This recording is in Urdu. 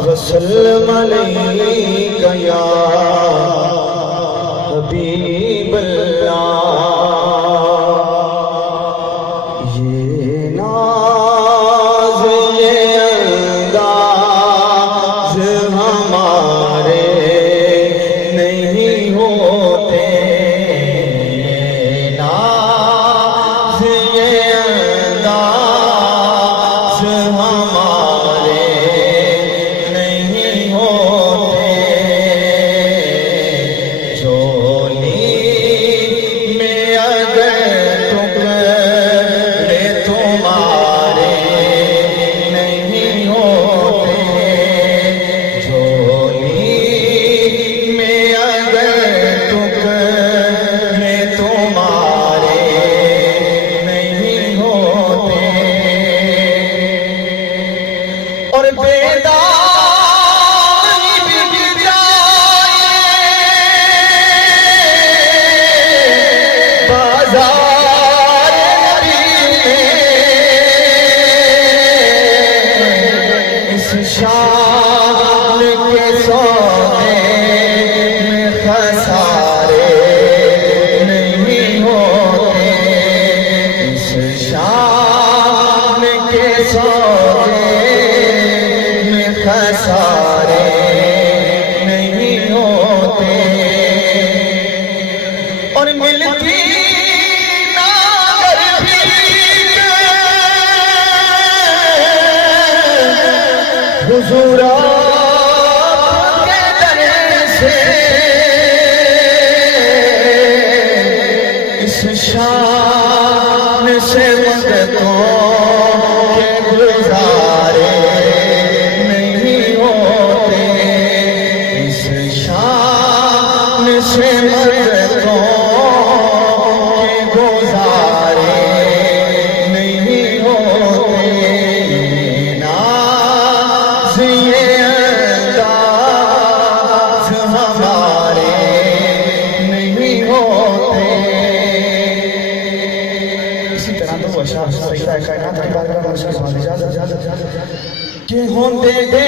وسلم علیک یا حبیب اللہ یہ ناز یہ انداز ہمارے نہیں ہوتے ناز یہ انداز ہمارے شان کے سونے میں خسارے نہیں ہوتے اس شان کے سونے میں خسارے نہیں ہوتے اور ملتی حضور آپ کے در سے اس شان سے مدتوں کے گزارے نہیں ہوتے اس شان سے مدتوں کے گزارے نہیں ہوتے یہ انداز ہمارے نہیں ہوتے اسی طرح تو وہ شاہ سیدہ کائنات کی بارگاہ میں اس کے سوال اجازت کہ ہوندے گے